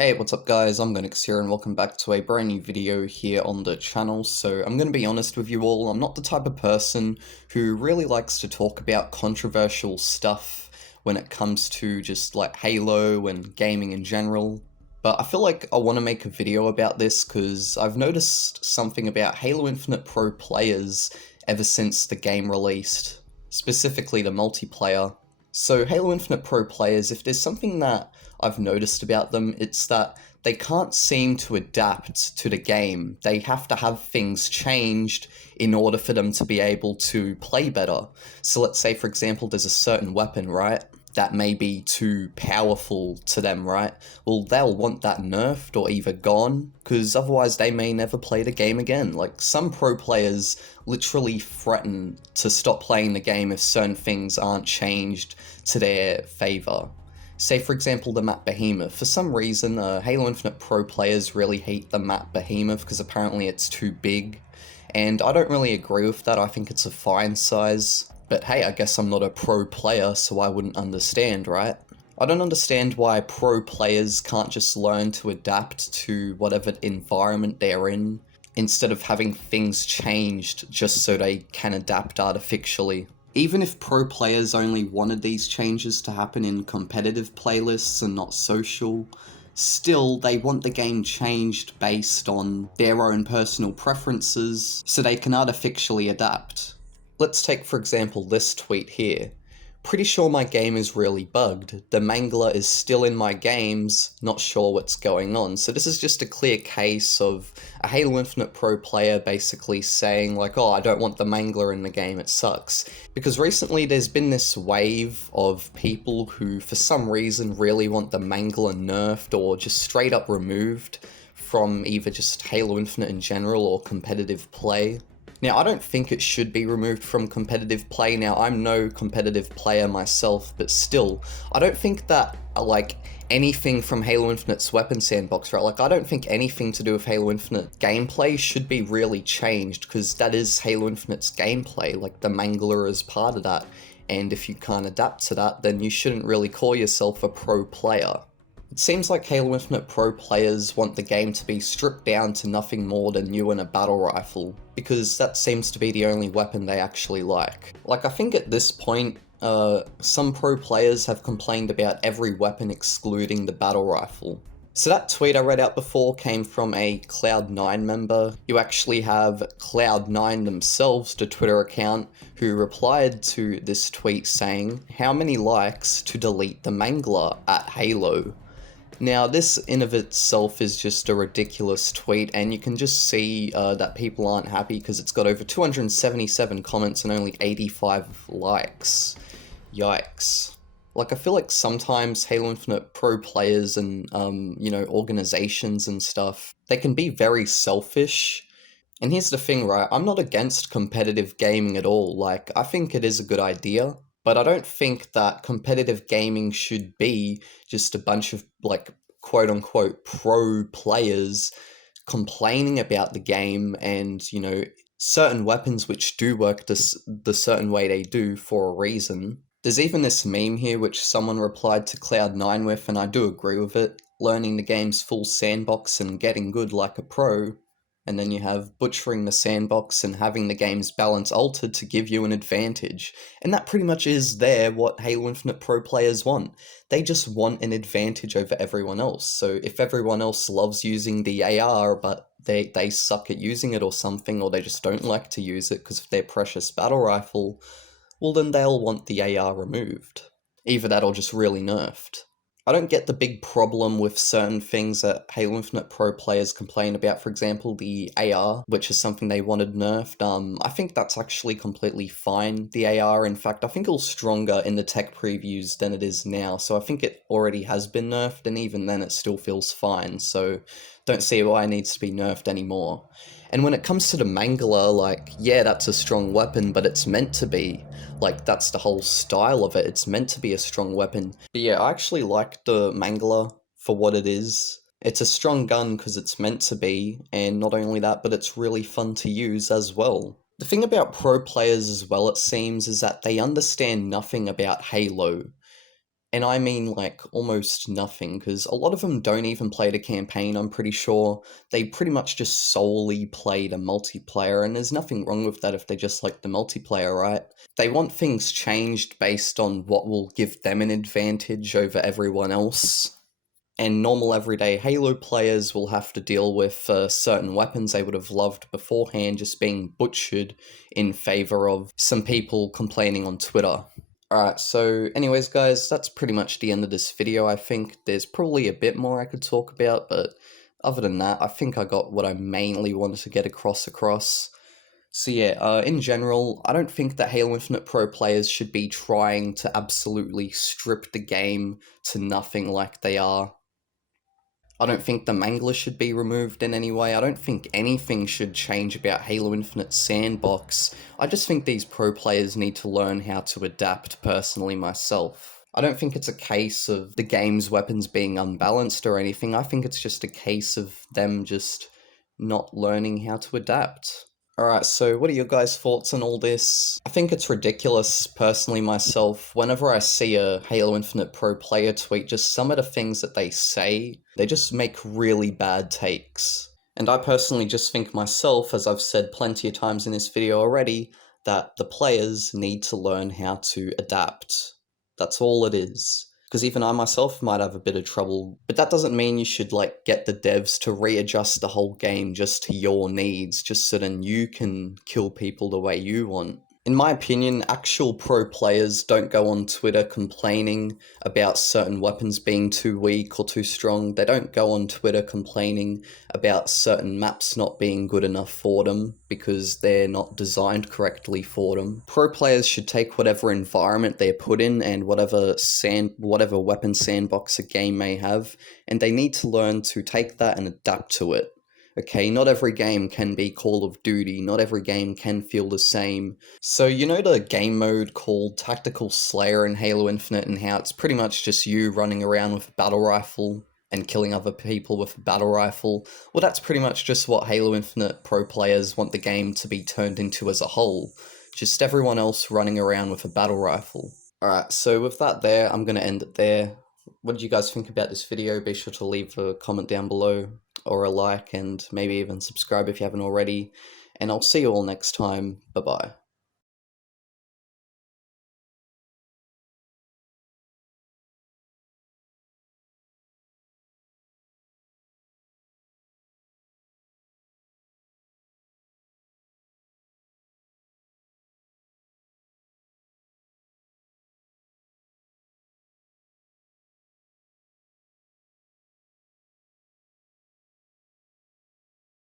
Hey, what's up guys, I'm Omogonix here and welcome back to a brand new video here on the channel. So I'm going to be honest with you all, I'm not the type of person who really likes to talk about controversial stuff when it comes to just like Halo and gaming in general. But I feel like I want to make a video about this because I've noticed something about Halo Infinite Pro players ever since the game released, specifically the multiplayer. So Halo Infinite Pro players, if there's something that I've noticed about them, it's that they can't seem to adapt to the game. They have to have things changed in order for them to be able to play better. So let's say, for example, there's a certain weapon, right? That may be too powerful to them, right? Well, they'll want that nerfed or either gone, because otherwise they may never play the game again. Like, some pro players literally threaten to stop playing the game if certain things aren't changed to their favor. Say, for example, the map Behemoth. For some reason, Halo Infinite Pro players really hate the map Behemoth because apparently it's too big. And I don't really agree with that, I think it's a fine size. But hey, I guess I'm not a pro player, so I wouldn't understand, right? I don't understand why pro players can't just learn to adapt to whatever environment they're in, instead of having things changed just so they can adapt artificially. Even if pro players only wanted these changes to happen in competitive playlists and not social, still they want the game changed based on their own personal preferences so they can artificially adapt. Let's take for example this tweet here. Pretty sure my game is really bugged. The Mangler is still in my games, not sure what's going on. So this is just a clear case of a Halo Infinite Pro player basically saying like, oh, I don't want the Mangler in the game, it sucks. Because recently there's been this wave of people who for some reason really want the Mangler nerfed or just straight up removed from either just Halo Infinite in general or competitive play. Now, I don't think it should be removed from competitive play. Now, I'm no competitive player myself, but still, I don't think that, like, anything from Halo Infinite's weapon sandbox, right? Like, I don't think anything to do with Halo Infinite gameplay should be really changed, because that is Halo Infinite's gameplay. Like, the Mangler is part of that, and if you can't adapt to that, then you shouldn't really call yourself a pro player. It seems like Halo Infinite Pro players want the game to be stripped down to nothing more than you and a battle rifle, because that seems to be the only weapon they actually like. Like, I think at this point, some pro players have complained about every weapon excluding the battle rifle. So that tweet I read out before came from a Cloud9 member. You actually have Cloud9 themselves, the Twitter account, who replied to this tweet saying, "How many likes to delete the Mangler at Halo?" Now, this in of itself is just a ridiculous tweet, and you can just see that people aren't happy because it's got over 277 comments and only 85 likes. Yikes. Like, I feel like sometimes Halo Infinite Pro players and, organizations and stuff, they can be very selfish. And here's the thing, right? I'm not against competitive gaming at all. Like, I think it is a good idea. But I don't think that competitive gaming should be just a bunch of, like, quote-unquote pro players complaining about the game and, certain weapons which do work the certain way they do for a reason. There's even this meme here which someone replied to Cloud9 with, and I do agree with it. Learning the game's full sandbox and getting good like a pro. And then you have butchering the sandbox and having the game's balance altered to give you an advantage. And that pretty much is what Halo Infinite Pro players want. They just want an advantage over everyone else. So if everyone else loves using the AR, but they suck at using it or something, or they just don't like to use it because of their precious battle rifle, well then they'll want the AR removed. Either that or just really nerfed. I don't get the big problem with certain things that Halo Infinite Pro players complain about, for example, the AR, which is something they wanted nerfed. I think that's actually completely fine, the AR. In fact, I think it was stronger in the tech previews than it is now, so I think it already has been nerfed, and even then it still feels fine, so don't see why it needs to be nerfed anymore. And when it comes to the Mangler, like, yeah, that's a strong weapon, but it's meant to be. Like, that's the whole style of it. It's meant to be a strong weapon. But yeah, I actually like the Mangler for what it is. It's a strong gun because it's meant to be, and not only that, but it's really fun to use as well. The thing about pro players as well, it seems, is that they understand nothing about Halo. And I mean like almost nothing, because a lot of them don't even play the campaign, I'm pretty sure. They pretty much just solely play the multiplayer, and there's nothing wrong with that if they just like the multiplayer, right? They want things changed based on what will give them an advantage over everyone else. And normal everyday Halo players will have to deal with certain weapons they would have loved beforehand just being butchered in favor of some people complaining on Twitter. Alright, so anyways guys, that's pretty much the end of this video. I think there's probably a bit more I could talk about, but other than that, I think I got what I mainly wanted to get across. So yeah, in general, I don't think that Halo Infinite Pro players should be trying to absolutely strip the game to nothing like they are. I don't think the Mangler should be removed in any way. I don't think anything should change about Halo Infinite Sandbox. I just think these pro players need to learn how to adapt personally myself. I don't think it's a case of the game's weapons being unbalanced or anything. I think it's just a case of them just not learning how to adapt. Alright, so what are your guys' thoughts on all this? I think it's ridiculous, personally myself. Whenever I see a Halo Infinite Pro player tweet, just some of the things that they say, they just make really bad takes. And I personally just think myself, as I've said plenty of times in this video already, that the players need to learn how to adapt. That's all it is. Because even I myself might have a bit of trouble, but that doesn't mean you should like get the devs to readjust the whole game just to your needs, just so then you can kill people the way you want. In my opinion, actual pro players don't go on Twitter complaining about certain weapons being too weak or too strong. They don't go on Twitter complaining about certain maps not being good enough for them because they're not designed correctly for them. Pro players should take whatever environment they're put in and whatever weapon sandbox a game may have, and they need to learn to take that and adapt to it. Okay, not every game can be Call of Duty, not every game can feel the same. So you know the game mode called Tactical Slayer in Halo Infinite and how it's pretty much just you running around with a battle rifle and killing other people with a battle rifle? Well, that's pretty much just what Halo Infinite pro players want the game to be turned into as a whole. Just everyone else running around with a battle rifle. Alright, so with that there, I'm going to end it there. What did you guys think about this video? Be sure to leave a comment down below, or a like, and maybe even subscribe if you haven't already. And I'll see you all next time. Bye bye.